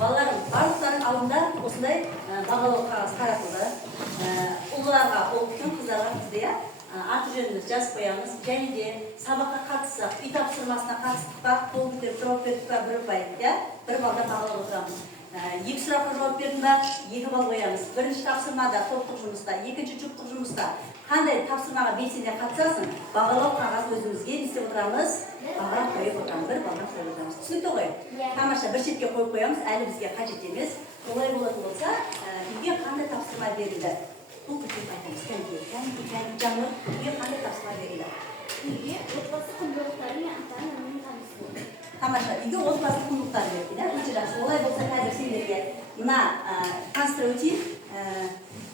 Балаларым, барлықтарының алдында осындай бағалау қағаз таратылды. Ұлыларға ұлттың, қыздарға қызды, аты жөніміз жазып қоямыз. Және де сабаққа қатыссақ, үй тапсырмасына қатыстық па, қол көтеріп, жауап бердік па, бір ұпай, бір балда бағалап отырамыз. Екі сұраққа жауап бердің ба, 2 балл қоямыз. Бірінші тапсырмада, топтық жұмыста, екінші жұптық жұмыста қандай тапсырмаға белсене қатысасың, бағалау қағаз өзімізге не істеп отырамыз? Баға қойып отырамыз, бір балдан қойып отырамыз. Түсінікті ғой? Тамаша, бір шетке қойып қоямыз, әлі бізге қажет емес. Олай болатын болса, үйге қандай тапсырма берілді? Бұл күтіп айтамыз. Кәмге, жаңыл, үйге қандай тапсырма берілді? Үйге отбасы құндылықтары мен ата-ананың танысуы. Тамаша, үйге отбасы құндылықтары берілді. Өте жақсы. Олай болса, қазір сендерге мына конструктив,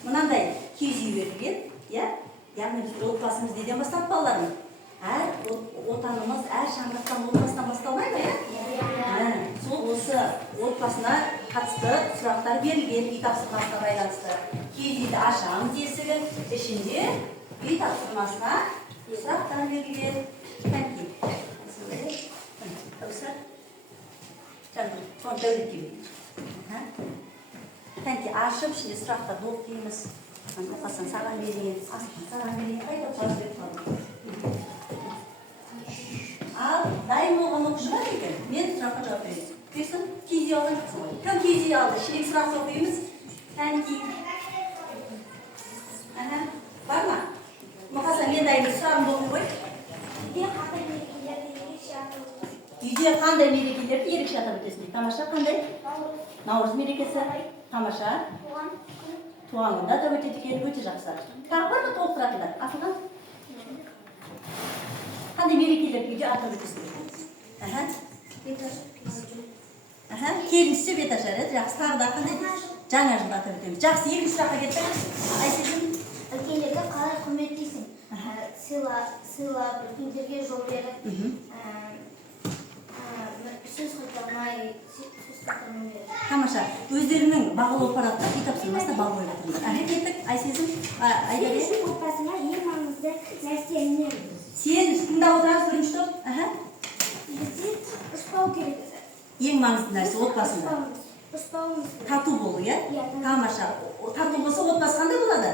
мынандай киіз үй берілген, яғни біз отбасымыз неден бастап балаларым? Әр отанымыз, әр шаңырақтан отбасынан басталмайды, сол осы отбасына қатысты сұрақтар берілген, үй тапсырмасына байланысты. Киіз үйді ашамыз есігін, ішінде үй тапсырмасына сұрақтар берілген. Кәнекей. Соны дәулетке берейік. Кәнекей ашып, ішінде сұрақтар болып дейміз. Қасан саған берейін, астын саған берейін, қайда қуаз деп қалды. Ал, дайын болған оқушы бар екен, мен сұраққа жауап берейін. Көрсін, киіз үй алған жоқсың ғой. Кім киіз үй алды? Ішіндегі сұрақ оқимыз. Кәнекей. Бар ма? Мұқасан, мен дайын сұрағым болдың ғой. Үйде қандай мерекелерді ерекше атап өтесің? Тамаша, қандай? Наурыз мерекесі. Тамаша. Туған күнді атап өтеді екен, өте жақсы. Тағы бар ма толықтыратындар? Асылған? Қандай мерекелер үйде атап өтесің? Келін істе бет ашар, жақсы. Тағы да қандай жаңа жылды атап өтеміз. Жақсы, екінші сұраққа кеттік. Айсезім? Үлкендерге қалай құрметтейсің? Сыйлап, үлкендерге жол беріп, сөз қайтармай, Тамаша, өздерінің бағалау парақтар үй тапсырмасына бал қойып отырыңдар. Кеттік, Айсезім, айда сен отбасыңа ең маңызды нәрсе не? Сен тыңдап отырамыз бірінші топ. Бізде ұспау керек. Ең маңызды нәрсе отбасында. Ұспауымыз. Тату болу, Тамаша. Тату болса отбасы қандай болады?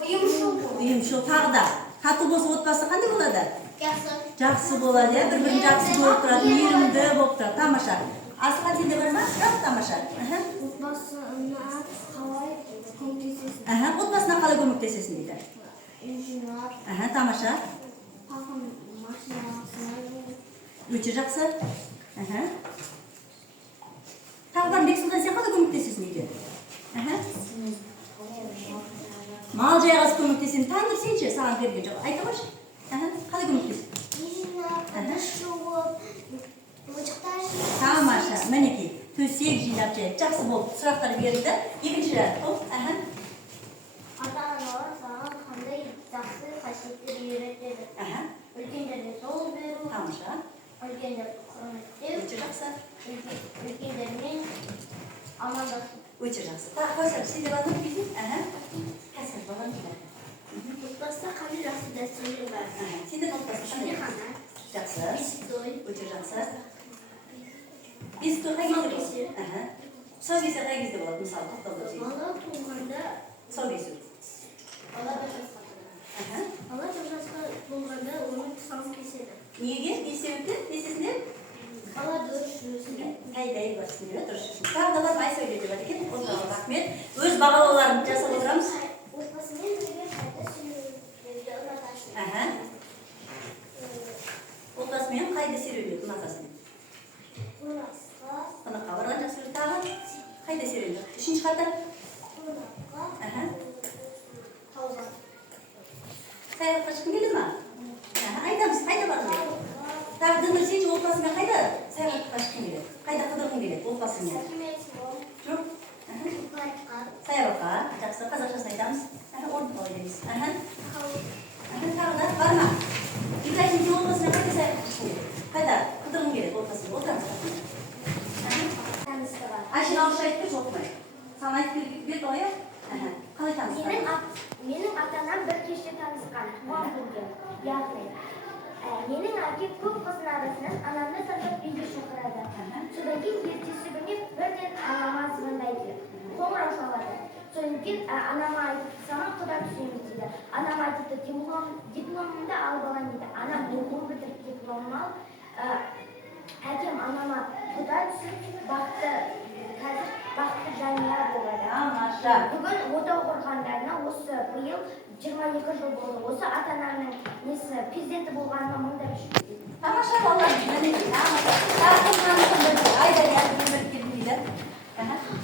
Ұйымшыл. Ұйымшыл, тағы да. Тату болса отбасы қандай болады? Жақсы. Жақсы болады, бір-бірін жақсы көріп тұрады, мейірімді болып тұрады. Тамаша. Асылған сенде бар ма? Тамаша. Отбасына қалай көмектесесің? Отбасына қалай көмектесесің дейді? Жинап. Тамаша. Папам машинасына. Өте жақсы. Тағы бар Бексұлтан, сен қалай көмектесесің дейді? Мал жайғасы көмектесемін. Таңыр сенше саған берген жоқ. Айта қойшы. Қалай көмектесің? Жинап, шуып, бұлшықтар жинап. Тамаша, мінекей. Төсек жинап жайып. Жақсы болып сұрақтар берілді. Екінші топ. Ата-аналар саған қандай жақсы қасиеттер үйретеді? Үлкендерге жол беру. Тамаша. Үлкендерді құрметтеу. Өте жақсы. Үлкендермен амандасу. Өте жақсы. Қойсар, сенде бар ма үйде? Қазір балам келеді. Отбасыда қандай жақсы дәстүрлер бар? Сенде отбасында қандай? Жақсы. Бесік той. Өте жақсы. Бесік той қай кезде болады? Тұсаукесер қай кезде болады? Мысалы, тоқталды. Бала туғанда. Тұсаукесер. Бала бір жасқа толады. Бала бір жасқа толғанда оның тұсауын кеседі. Неге? Не себепті? Несесінде? Бала дұрыс жүрсін. Қайдай барсын деп дұрыс жүрсін. Тағы да бар май сөйледі бар екен. Отырған рахмет. Өз бағалауларын жасап отырамыз. Отбасымен бірге қайда серуендеуді ұнатасың? Отбасымен қайда серуендеуді ұнатасың? Қонаққа. Қонаққа барған жақсы көреді. Тағы қайда серуендеу? Үшінші қатар? Қонаққа. Тауға. Саяхатқа шыққың келеді ма? Айтамыз, қайда саяхатқа шыққың келеді? Қайда қыдырғың келеді отбасыңмен? Жоқ? Саябаққа. Жақсы, қазақшасын айтамыз. Орын қалай дейміз? Тағы да бар ма? Ибрахимде отбасымен қайда саяхатқа шыққың келеді? Қайда қыдырғың келеді отбасымен? Отырамыз. Айшын ауызша айтты жоқ ма? Саған айтып берді ғой, қалай танысқан? Менің ата-анам бір кеште танысқан. Туған күнде. Яғни менің әкем көп қыздың арасынан анамды таңдап үйге шақырады. Содан кейін ертесі күні бірден анама звондайды. Қоңырау шалады. Содан кейін анама айтып, саған құда түсеміз дейді. Анам айтыпты, дипломымды алып алайын дейді. Анам оқу бітіріп дипломын алып, әкем анама құда түсіп, қазір бақытты жанұя болады. Бүгін отау құрғандарына осы биыл 22 жыл болды. Осы ата-анамның президенті болғаныма мыңдап шүкір. Тамаша балалар, мінекей. Айда келді дейді.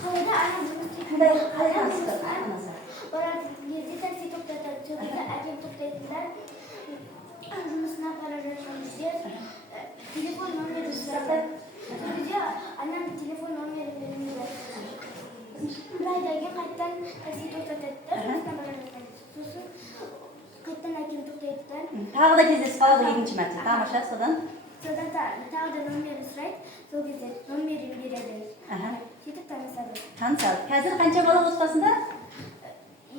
Қалайда анам қалай танысты анасы? Баратын кезде такси тоқтатады. Сол кезде әкем тоқтайтындар жұмысына бара жатқан кезде телефон номерін сұрады. Сол кезде анам телефон номерін бермейді. Bir aydan keyin qaytadan taksi to'xtatadi. So'sdan qaytadan akam to'xtatadi. Tағы да кездесіп қалады екінші мәрте. Тамаша, содан? So'dan tағы да номерін сұрайды. Сол кезде номерін береді. Сөйтіп танысады. Танысады. Қазір қанша бала отбасында?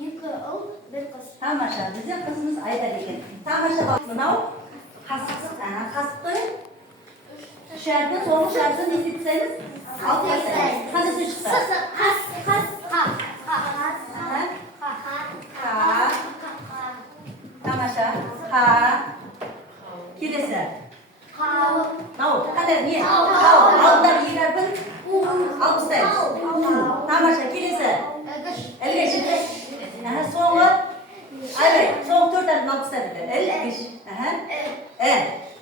2 ұл, 1 қыз. Тамаша. Біздің қызымыз Айдар екен. Тамаша бала. Мынау қасық қой. Шәрді, соңғы шәрді не істетсеңіз? Алып қойсаңыз. Қандай сөз шықты? Тамаша. Келесі. Қандай не? Алдындағы екі әрпін алып тастаймыз. Тамаша. Келесі. Ілгіш. Соңғы. Айбай. Соңғы 4 әрпін алып тастайды. Ілгіш.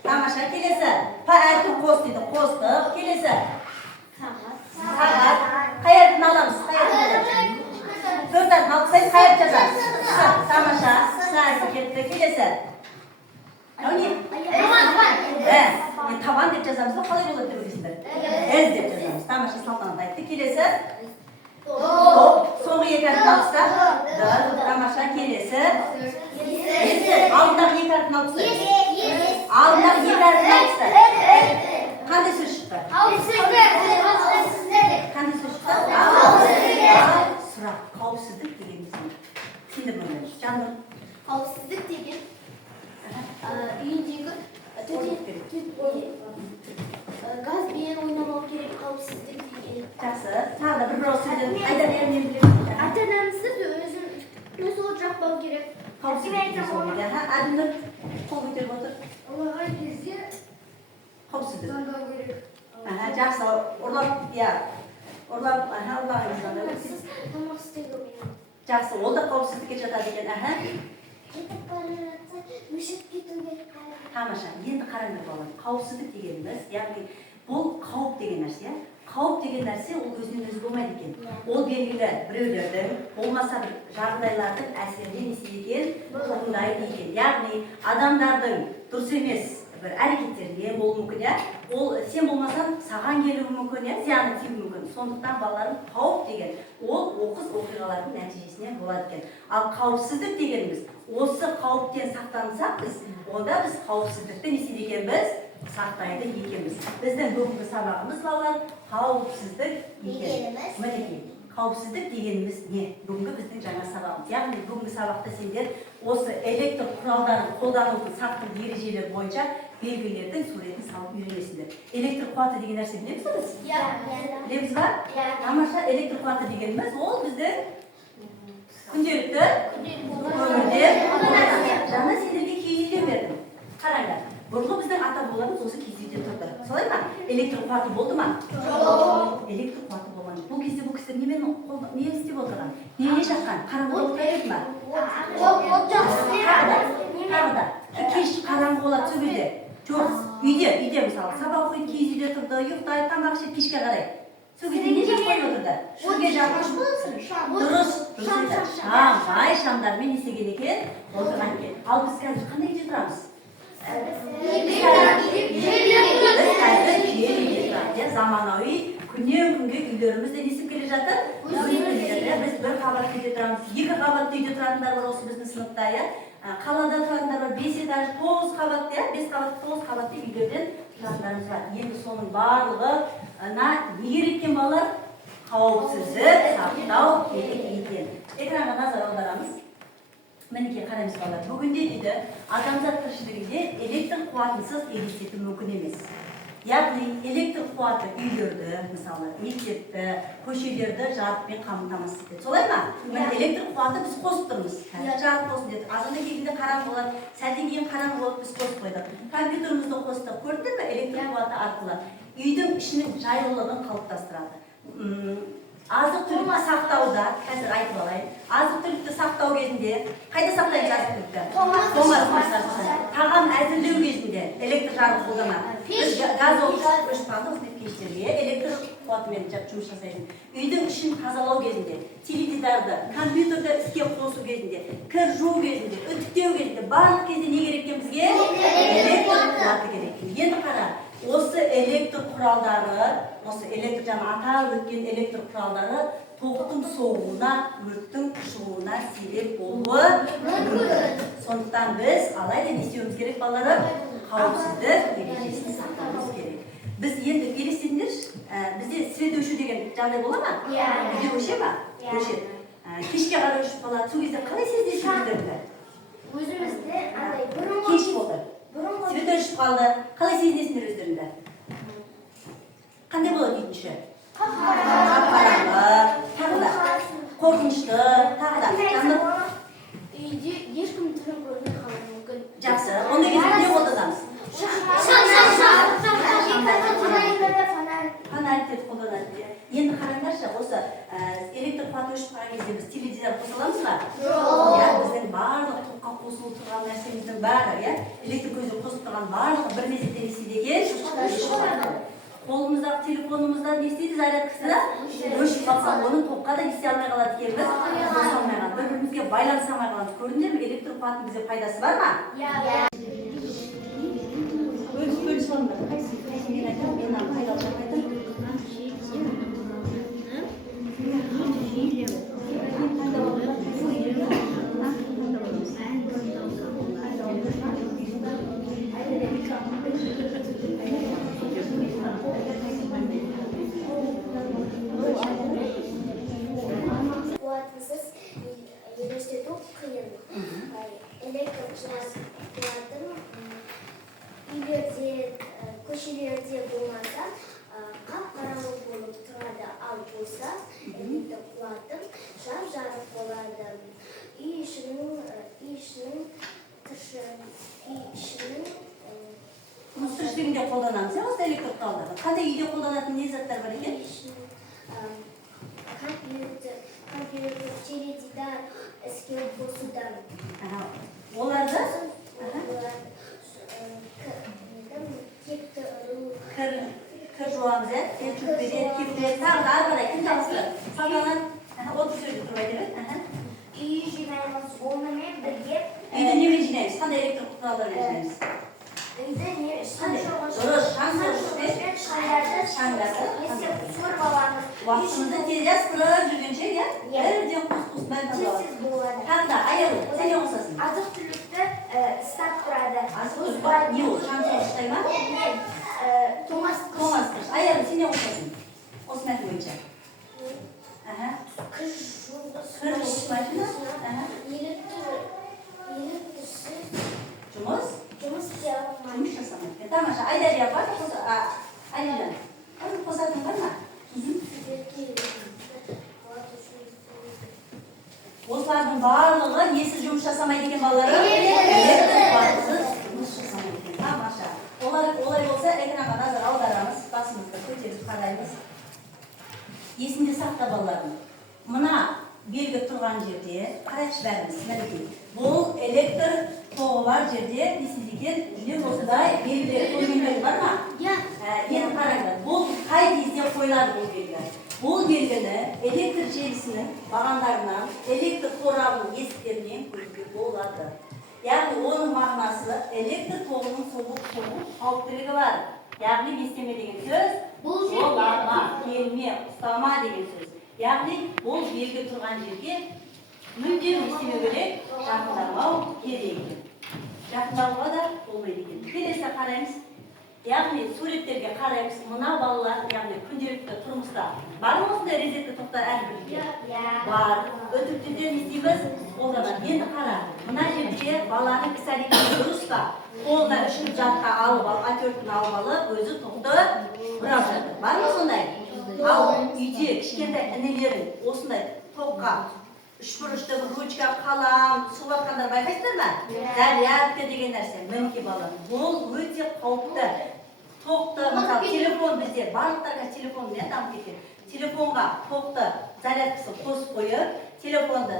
Тамаша. Келесі. Әрпін қос дейді. Қостық. Келесі. Сағат. Қай әрпін аламыз? 4 әрпін алып тастайды. Қай әрпін жазамыз? Тамаша. Сағат кетті. Келесі. Табан деп жазамыз ба? Қалай болады деп ойлайсыңдар? Деп жазамыз. Тамаша салтанат айтты. Келесі. Соңғы екі әрпін алып тастап. Тамаша. Келесі. Алдындағы екі әрпін алып тастайды. Алдындағы екі әрпін алып тастайды. Қандай сөз шықты? Қандай сөз шықты? Сұрақ. Қауіпсіздік дегеніміз не? Сендірмеңдер. Жандар. Қауіпсіздік деген үйіндегі газбен ойнамау керек, қауіпсіздік деген. Жақсы. Тағы да бір сөзден Айдар мен білемін. Ата-анамсыз өзі от жақпау керек. Қауіпсіздік Әділнұр қол көтеріп отыр. Оларға кезде Қауіпсіздік. таңдау керек. Жақсы. Ұрлап тамақ істеу керек. Жақсы. Ол да қауіпсіздікке жатады екен. Кетіп бара жатса, өшіп кету керек. Тамаша. Енді қараңдар балалар. Қауіпсіздік дегеніміз, яғни бұл қауіп деген нәрсе. Қауіп деген нәрсе ол өзінен өзі болмайды екен. Ол белгілі біреулердің, болмаса бір жағдайлардың әсерінен не екен, туындайды екен. Яғни адамдардың дұрыс емес бір әрекеттеріне болуы мүмкін, ол сен болмасаң саған келуі мүмкін, зияны тиюі мүмкін. Сондықтан балалардың қауіп деген ол оқыс оқиғалардың нәтижесінен болады екен. Ал қауіпсіздік дегеніміз осы қауіптен сақтансақ біз, онда біз қауіпсіздікті не істейді екенбіз? Сақтайды екенбіз. Біздің бүгінгі сабағымыз балалар қауіпсіздік екеніміз. Мінекей, қауіпсіздік дегеніміз не? Бүгінгі біздің жаңа сабағымыз. Яғни бүгінгі сабақта сендер осы электр құралдарын қолданудың сақтық ережелері бойынша белгілердің суретін салып үйренесіңдер. Электр қуаты деген нәрсе білеміз бе біз? Білеміз ба? Тамаша. Электр қуаты дегеніміз ол біздің күнделікті өмірде жаңа сендерге киіз үйден бердім. Қараңдар. Бұрынғы біздің ата-бабаларымыз осы киіз үйде тұрды. Солай ма? Электр қуаты болды ма? Жоқ. Электр қуаты болған. Бұл кезде бұл кісілер немен не істеп отырған? Неге жаққан? Қараңғы отырады ма? Тағы да. Кеш қараңғы болады сол кезде. Жоқ. Үйде мысалы сабақ оқиды, киіз үйде тұрды, ұйықтайды, тамақ ішеді кешке қарай. Сол кезде не жақпай отырды? Шөге жаққан. Дұрыс. Шамдай шамдармен істеген екен, отырған екен. Ал біз қазір қандай үйде тұрамыз? Біз қазір жер үйде үйлеріміз де несіп келе жатыр? Біз бір қабатты үйде тұрамыз, 2 қабатты үйде тұратындар бар осы біздің сыныпта, қалада тұратындар бар, 5 этаж, 9 қабатты, 5 қабатты, 9 қабатты үйлерден тұратындарымыз бар. Енді соның барлығы не керек екен балалар? Қауіпсіздік сақтау керек екен. Экранға назар аударамыз. Мінекей қараймыз балалар. Бүгінде дейді, адамзат тіршілігінде электр қуатынсыз елестету мүмкін емес. Яғни электр қуаты үйлерді, мысалы, мектепті, көшелерді жарықпен қамтамасыз етеді. Солай ма? Электр қуаты біз қосып тұрмыз. Жарық болсын деді. Азанда келгенде қараңғы болады, сәлден кейін қараңғы болады, біз қосып қойдық. Компьютерімізді қостық. Көрдіңдер ме? Электр қуаты арқылы үйдің ішінің жайлылығын қалыптастырады. Азық-түлікті сақтауда, қазір айтып алайын. Азық-түлікті сақтау кезінде, қайда сақтаймыз азық-түлікті? Тағам әзірлеу кезінде электр жарық қолданады. Біз газ ошпанды пештерге электр қуатымен жұмыс жасаймыз. Үйдің ішін тазалау кезінде, теледидарды, компьютерді іске қосу кезінде, кір жуу кезінде, үтіктеу кезінде, барлық кезде не керек екен бізге? Электр қуаты керек. Енді қара, осы электр құралдары, осы электр жаңа атап өткен электр құралдары тоқтың соғуына, өрттің шығуына себеп болуы мүмкін. Сондықтан біз алайда не істеуіміз керек балалар? Қауіпсіздік ережесін сақтауымыз керек. Біз енді елестетіңдерші, бізде свет өшу деген жағдай бола ма? Үйде өше ма? Өшеді. Кешке қарай өшіп қалады. Сол кезде қалай сезінесіздерді? Өзімізде андай кеш болды. Свет өшіп қалды. Қалай сезінесіңдер өздеріңді? Қандай болады үйдінші? Қап-қараңғы, тағы да қорқынышты, тағы да үйде ешкім түрін көрмей қалуы мүмкін. Жақсы. Ондай кезде не қолданамыз? Фонариктерді қолданады. Енді қараңдаршы, осы электр қуаты өшіп қалған кезде біз теледидар қоса аламыз ба? Жоқ. Біздің барлық тоққа қосылып тұрған нәрсеміздің бәрі, электр көзі қосып тұрған барлығы бір мезетте не істейді? Қолымыздағы телефонымызда не істейді? Зарядкасы өшіп қалса, оның тоққа да ести алмай қалады екенбіз. Қоса алмай қалады. Бір-бірімізге байланыса алмай қаламыз. Көрдіңдер ме? Электр қуаттың бізде пайдасы бар ма? Бөлісіп алыңдар. Қайсы мен айтамын, мен пайдалы айтамын. Қуатынсыз елестету қиын. Электр қуатын үйлерде, көшелерде болмаса, қап-қараңғы болып тұрады. Ал болса, электр қуатын жап-жарық болады. Үй ішінің тіршілігінде қолданамыз, осы электр құралдарды. Қандай үйде қолданатын не заттар бар екен? Компьютер, теледидар, іске қосудан. Оларды? Кепті ұру. Кір жуамыз, кепті, тағы да арқада, кім табысы? Салтанат, отыр сөйлеп тұрмайды ме? Үй жинаймыз, онымен бірге. Үйді немен жинаймыз? Қандай электр құралдармен жинаймыз? Үйді дұрыс, шаңдарды, сорып аламыз. уақытымызды тез астырып жүргенше, бірден қос-қос бәрін табалады. Тағы да, аяғы, сен не қосасың? Азық-түлікті ұстап тұрады. Азық-түлік не ол? Шаңсыз ұстай ма? Тоңастырыш. Аяғы, сен не қосасың? Осы мәтін бойынша. Кір жуғыш машина. Жұмыс жасамайды. Тамаша, Айдария бар ма? Айдария, қосатын бар ма? Осылардың барлығы несіз жұмыс жасамайды екен балалары? Электр қуатынсыз жұмыс жасамайды екен. Тамаша. Олай болса, экранға назар аударамыз, басымызды көтеріп қараймыз. Есінде сақта балаларым. Мына белгі тұрған жерде, қарайықшы бәріміз, мінекей. Бұл электр тоғы бар жерде, несіндеген жүре осындай белгілер қойылмайды бар ма? Енді қараңдар, бұл қай кезде қойылады бұл белгі? Бұл белгіні электр желісінің бағандарынан, электр торабының есіктерінен көруге болады. Яғни оның мағынасы электр тоғының соғу қауіптілігі бар. яғни не істеме деген сөз? Жолама, келме, ұстама деген сөз. Яғни ол белгі тұрған жерге мүлдем не істеме керек? Жақындамау керек екен. Жақындауға да болмайды екен. Келесі қараймыз. Яғни суреттерге қараймыз. Мына балалар, яғни күнделікті тұрмыста бар ма осындай резетті тоқтар әрбірде? Бар. Үтіктеде не істейміз? Қолданады. Енді қара. Мына жерде баланың іс-әрекеті дұрыс па? Қолдан үшкіп жатқа алып, атөртін алып алып, өзі тоқты бұрап жатыр. Бар ма сондай? Ал үйде кішкентай інілерін осындай тоққа үшбұрышты ручка, қалам, су батқандар байқайсыздар ма? Зарядка деген нәрсе. Мінекей бала. Бұл өте қауіпті. Тоқты, мысалы, телефон бізде барлықтарға телефон дамып кеткен. Телефонға тоқты зарядкасын қосып қойып, телефонды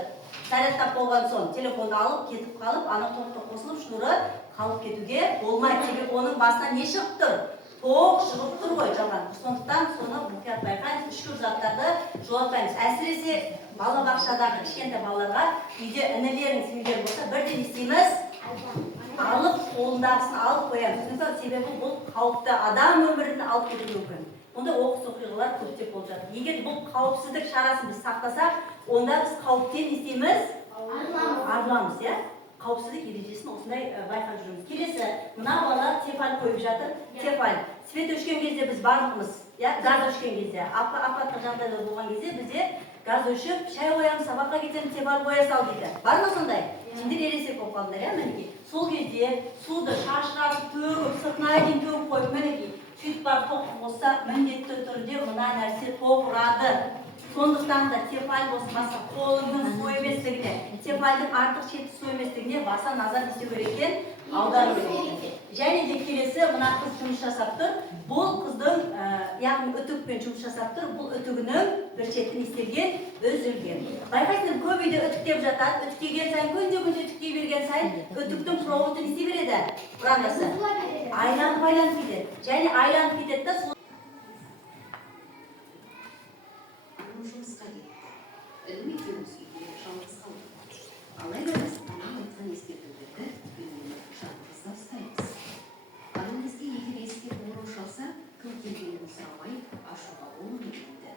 зарядтап болған соң телефонды алып кетіп қалып, ана тоқты қосылып шнуры қалып кетуге болмайды. Себебі оның басына не шығып тұр? Тоқ шығып тұр ғой жалған. Сондықтан соны мұқият байқаймыз, үшкір заттарды жолатпаймыз. Әсіресе балабақшадағы кішкентай балаларға үйде інілерің, сіңлілерің болса, бірден істейміз, алып қолындағысын алып қоямыз. Себебі бұл қауіпті, адам өмірін алып кетуі мүмкін. Онда оқыс оқиғалар көптеп болып жатыр. Егер бұл қауіпсіздік шарасын біз сақтасақ, онда біз қауіптен істейміз, арыламыз, иә? Қауіпсіздік ережесін осындай байқап жүрміз. Келесі, мына бала тефаль қойып жатыр. Тефаль. Свет өшкен кезде біз барлығымыз, газ өшкен кезде, апаттық жағдайда болған кезде бізде газ өшіп, шай қоямыз, сабаққа кетеміз, тефаль қоя сал дейді. Бар ма сондай? Сендер ересек болып қалдыңдар, иә, мінекей. Сол кезде суды шашырап, төгіп, сыртына дейін төгіп қойып, мінекей. Сөйтіп бар тоқ болса, міндетті түрде мына нәрсе тоқ ұрады. Сондықтан да тефаль болмаса қолының су еместігіне, тефальдің артық шеті су еместігіне баса назар істеу керек екен, аудару керек. Және де келесі, мына қыз жұмыс жасап тұр. Бұл қыздың, яғни үтікпен жұмыс жасап тұр. Бұл үтігінің бір шетін істелген, үзілген. Байқайсың, көп үйде үтіктеп жатады. Үтіктеген сайын, күнде үтіктей берген сайын, үтіктің проводын істей береді. Бұранасы. Айланып кетеді. Және айланып кетеді да жұмысқа кетті. Інім екеуміз үйде жалғыз қалдық. Алайда біз анам айтқан ескертулерді үнемі жадымызда ұстаймыз. Анамызге егер ескерту қоңырау шалса, кім келгенін сұрамай ашуға болмайды дейді.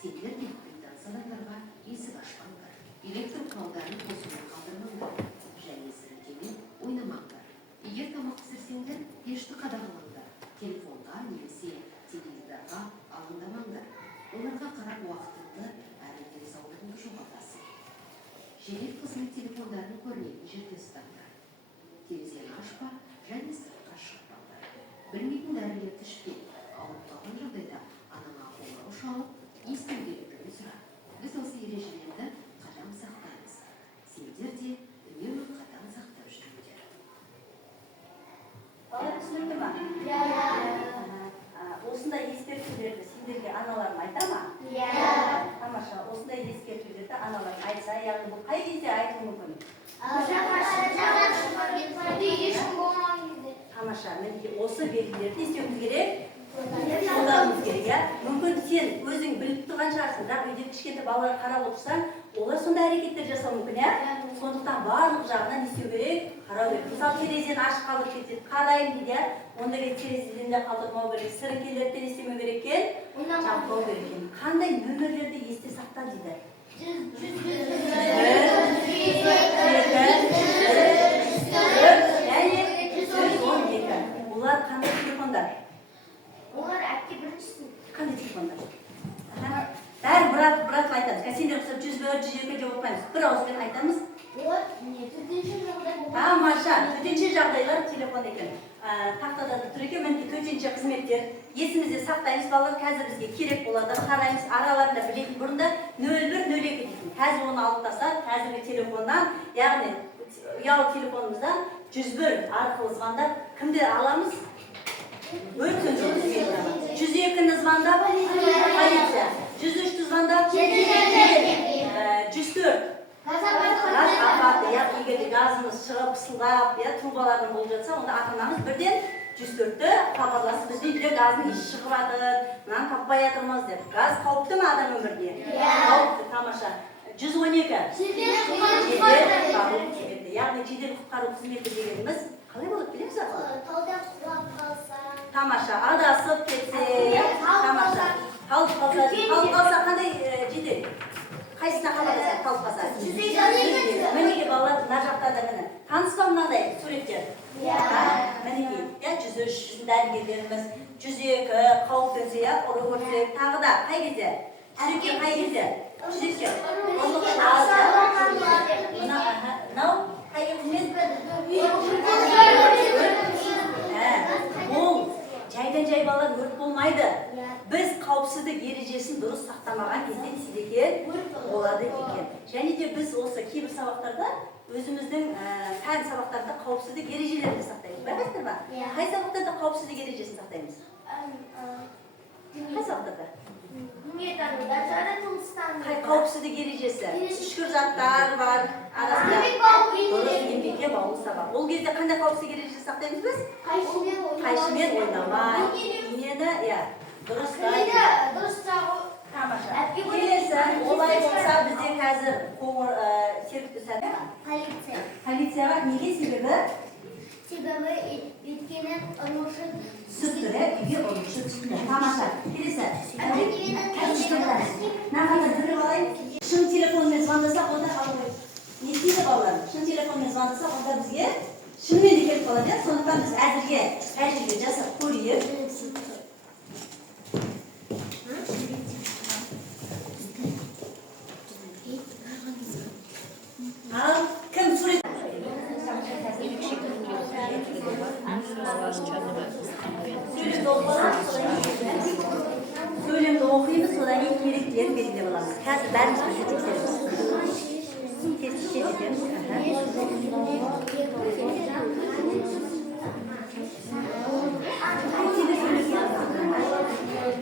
Сендер де бейтаныс адамдарға есік ашпаңдар, электр құралдарын қосумен қалдырмаңдар, және сіріңкемен ойнамаңдар. Егер тамақ пісірсеңдер, пешті қадағалаңдар, телефонға немесе теледидарға алаңдамаңдар. Оларға қарап уақытыңды әрі денсаулығыңды жоғалтасың. Жедел қызмет телефондарын көрмейтін жерде ұстаңдар. Терезені ашпа және сыртқа шықпаңдар. Білмейтін дәрілерді ішпе. Ауырып қалған жағдайда анаңа қоңырау шалып, есту керектігін сұра. Біз осы ережелерді қатаң сақтаймыз. Сендер де үнемі қатаң сақтап жүріңдер. Балалар түсінікті ма? Осындай ескертулерді сендерге аналарың айта ма? Тамаша, осындай ескертулерді аналарың айтса, яғни бұл қай кезде айтылуы мүмкін? Тамаша, осы белгілерді істеуіміз керек? Қолдануымыз керек, иә? Мүмкін сен өзің біліп тұрған шығарсың, бірақ үйде кішкентай балалар қарап отырсаң, олар сондай әрекеттер жасау мүмкін, иә? Сондықтан барлық жағынан істеу керек, қарау керек. Мысалы, терезені ашық қалдырып кетеді, қарайын дейді, онда терезеден де қалдырмау керек, сіріңкелерді не істемеу керек екен, жаппау керек екен. Қандай нөмірлерді есте сақта дейді? 112. Олар қандай телефондар? Олар әпке біріншісін. Қандай телефондар? Бәрі брат айтамыз. Сендер құсап 104, 102 деп оқымаймыз. Бір ауызбен айтамыз. Олар төтенше жағдай болады. Тамаша, төтенше жағдайлар телефон екен. Тақтада тұр екен, мінекей төтенше қызметтер. Есімізде сақтаймыз, балалар қазір бізге керек болады, қараймыз, араларында білетін. Бұрында 0102 дейтін. Қазір оны алып тастап, қазіргі телефоннан, яғни ұялы телефонымыздан 101 арқылы звондап, кімдер аламыз? Өрт сөндіруші. 102-ні звондап, полиция. 103-ті звондап, 104. Газ апаты, егер газымыз шығып, қысылдап, трубалардан болып жатса, онда ата-анамыз бірден 104-ті хабарласып, бізде үйде газдың иісі шығып жатыр, мынаны таппай жатырмыз деп. Газ қауіпті ме адам өміріне? Қауіпті, тамаша. 112. Яғни жедел құтқару қызметі дегеніміз қалай болады, білеміз бе? Тауда құлап қалса. Тамаша. Тамаша, адасып кетсе, тамаша. Қалып қалса қандай жедел? Қайсына қаладасың қалып қалса? Мінеке балалар мына жақтарда міне. Таныс па мынандай суреттер? Мінеке, 103 дәрігерлеріміз, 102 қауіп төнсе, ұры көрсе, тағы да қай кезде? Жүрекке қай кезде? Жүрекке. Мынау қай кезімен? Ол жайдан-жай балалар өрт болмайды. Біз қауіпсіздік ережесін дұрыс сақтамаған кезде седеке болады екен. Және де біз осы кейбір сабақтарда өзіміздің пән сабақтарда қауіпсіздік ережелерін сақтаймыз. Байқайсыздар ма? Қай сабақтарда қауіпсіздік ережесін сақтаймыз? Қай сабақтарда? Қай қауіпсіздік ережесі? Үшкір заттар бар, арасында дұрыс еңбекке баулу сабақ. Ол кезде қандай қауіпсіздік ережесін сақтаймыз біз? Қайшымен ойнамай, инені, дұрыс жағу. Тамаша. Келесі, олай болса бізде қазір серікті сәті ма? Полицияға неге себебі? Себебі өйткені ұрмышы Сүттірі, үйге ұрмышы түсті. Тамаша. Келесі. Нағанда біліп алайын. Шын телефонмен звондасақ, онда алып не істейді балалар? Шын телефонмен звондасақ, онда бізге шынымен де келіп қалады. Сондықтан біз әзірге тәжірибе жасап көрейік. Ал кім сурет? Сөйлемді оқимыз, содан кейін керектілерін белгілеп аламыз. Қазір бәріміз бірге тексереміз. Тексереміз.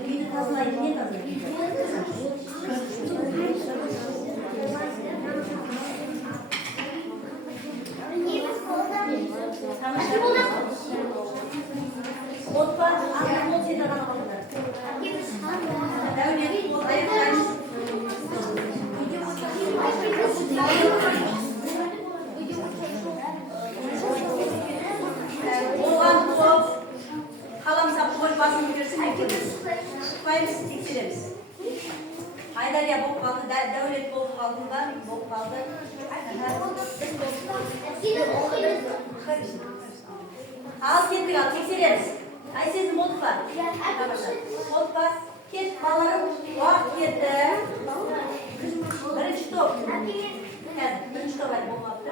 Үйді тазалайды, не тазалайды? Отпа, аңыз ол сені ғана қалыңдар. Дәулет, ол аяқтаймыз. Оған топ, қаламсап қой басын көрсін, әкеміз. Шықпаймыз, тексереміз. Айдария болып қалды, Дәулет болып қалды ба, болып қалды. Ал кеттік, ал тексереміз. Ай сезім болды ба? Болды ба? Кет, балаларым, уақыт кетті. Бірінші топ. Бірінші топ ай болмапты.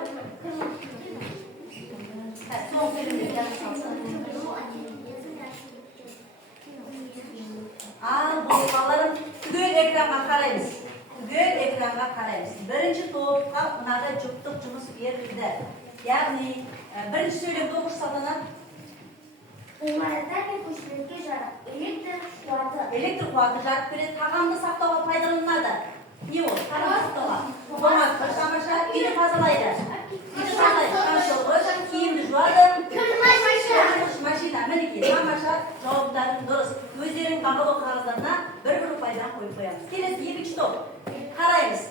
Соң сөйлемдер жақсы салсын. Ал бұл балаларым, түгел экранға қараймыз. Бірінші топқа мынадай жұптық жұмыс берілді. Яғни, бірінші сөйлемді оқыш салтанат. Ғимараттар мен көшелерге жарық, Электр қуаты жарық береді, тағамды сақтауға пайдаланады. Не ол? Тағамды сақтауға. Томатты, тамаша, үйді тазалайды. Киімді жуады. Машина, мінеке, тамаша, жауаптарын дұрыс. Өздерінің бағалы қағаздарына бір пайдан қойып қоямыз. Келесі екінші топ. Қараймыз.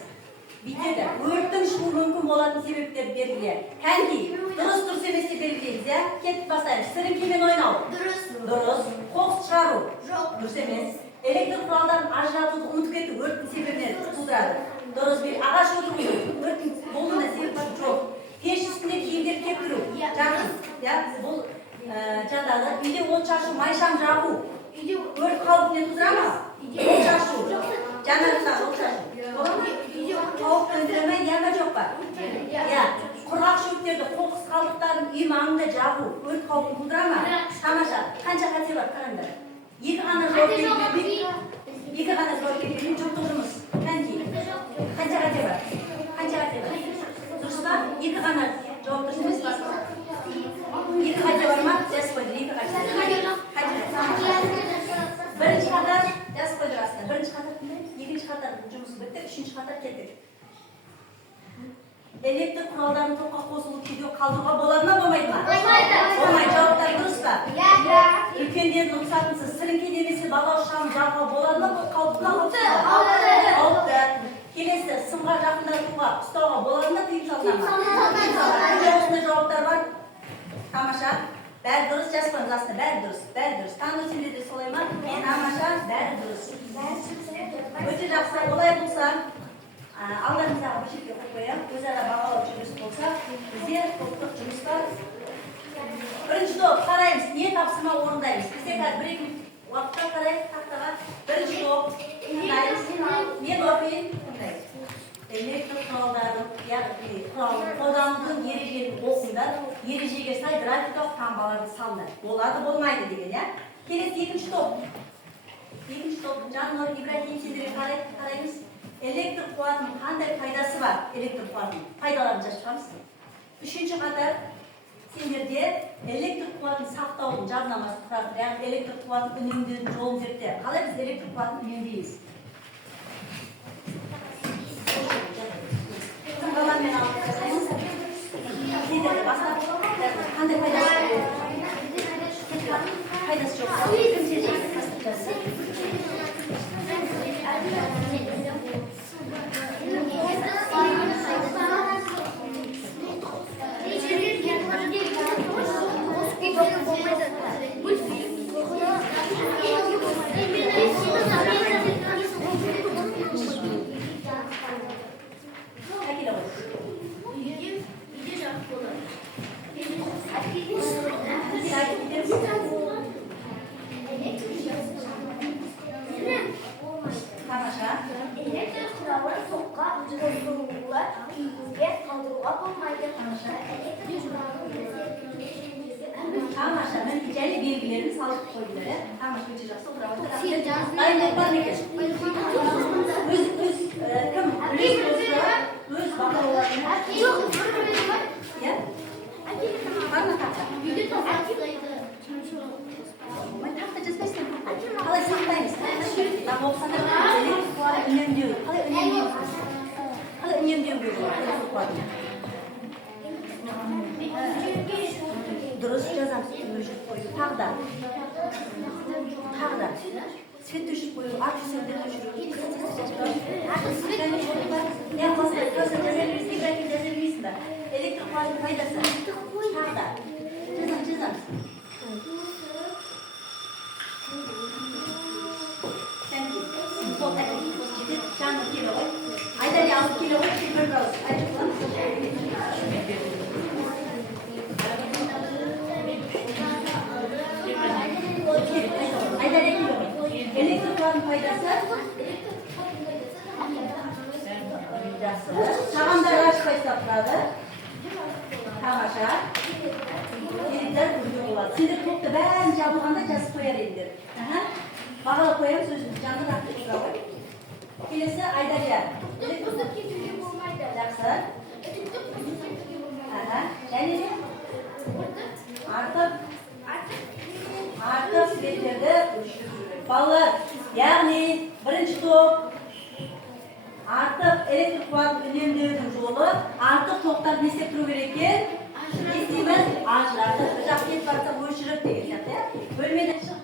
Бүйтеді. Өрттің шығуы мүмкін болатын себептер белгіле. Кәнки, дұрыс емес деп белгілейміз, кетіп бастаймыз. Сіріңкемен ойнау. Дұрыс. Қоқыс шығару. Дұрыс емес. Электр құралдарын ажыратуды ұмытып кету өрттің себебінен тудырады. Дұрыс бел. Ағаш отыру. Өрттің болуына себеп жоқ. Пеш үстінде киімдер кептіру. Жақын. Бұл жадады. Үйде от шашу, майшам жағу. Өрт қауіпіне тудыра ма? От шашу. Жанарықтан от шашу. Қауіп төндіре яға жоқ па? Құрғақ шөптерді, қоқыс қалдықтарын үй маңында жағу, өрт қауіпін тудыра ма? Тамаша, қанша қате бар қараңдар. Екі ғана жауап бермей жоқтық жұмыс. Қанша қате бар? Дұрыс па? Екі ғана жауап жұмыс бар. Екі қате бар ма? Жас қойдыр, екі қате. Бірінші қатар, жас қойдыр астына. Бірінші қатар, екінші қатар жұмыс бітті, үшінші қатар кеттік. Электр құралдарын тоққа қосылу күйде қалдыруға болады ма, болмайды ма? Болмайды, жауаптар дұрыс па? Үлкендердің рұқсатынсыз сіріңке немесе балауыз шамын жағуға болады ма? Бұл қауіпті ма? Қауіпті. Келесі, сымға жақындатуға, ұстауға болады ма? Тыйым салынады ма? Осындай жауаптар бар. Тамаша. Бәрі дұрыс, жас жазып қойыңыз астына, бәрі дұрыс. Тану сендерде солай ма? Тамаша, бәрі дұрыс. Өте жақсы. Олай болса, алдарыңыздағы бір жерге қойып қоямын. Өзара бағалау жүргізіп болса, бізде топтық жұмыста бірінші топ қараймыз, не тапсырма орындаймыз. Бізде қазір бір-екі уақытта қараймыз тақтаға. Бірінші топ тыңдаймыз. Мен оқиын, тыңдаймыз. Электр құралдарын, яғни қолданудың ережелерін оқыңдар. Ережеге сай графикалық таңбаларды салыңдар. Болады, болмайды деген, иә? Келесі екінші топ. Екінші топ, Жаннұр Ибрахим сендерге қараймыз. Электр қуатының қандай пайдасы бар? Электр қуатының пайдаларын жазып шығамыз. Үшінші қатар, сендерде электр қуатын сақтаудың жаднамасы тұрады. Яғни электр қуатын үнемдеудің жолын зерттеп. Қалай біз электр қуатын үнемдейміз? Тыңғалармен алып жасаймыз. Сендерде бастап қандай пайдасы бар? Пайдасы жоқ. Кім сезеді? Бастап жазсын. Тамаша, және белгілерін салып қойдыңдар, Тамаша өте жақсы отырады. Дайындық бар ма екен? Кім? Өз бағаларына. Иә? Бар ма тақта? Тақта жазбайсың. Қалай сақтаймыз? Электр қуатын үнемдеу. Қалай үнемдеу? Қалай үнемдеу керек электр қуатын? Дұрыс жазамыз, өшіріп қою. Тағы да. Светті өшіріп қою, артық сөздерді өшіріп. Жаза бермейсің ба? Электр қуатының пайдасы. Тағы да. Жазамыз. Жаным келе ғой. Айдали алып келе ғой, бір дауыс. Айтып қоямыз. Электр қуатының пайдасы жақсы. Шағандарға ашпайса тұрады. Тамаша. Керектер көрген болады. Сендер топты бәрін жабылғанда жазып қояр едіңдер. Бағалап қоямыз өзіміз. Жанды нақты қоя ғой. Келесі Айдария. Жақсы. Және де артық светтерді өшіріп жүреді. Балалар, яғни бірінші топ артық электр қуатын үнемдеудің жолы артық тоқтарды не істеп тұру керек екен? Не істейміз? Ажыратып. Бір жақ кетіп барса өшіріп деген сияқты. Бөлмеден шығып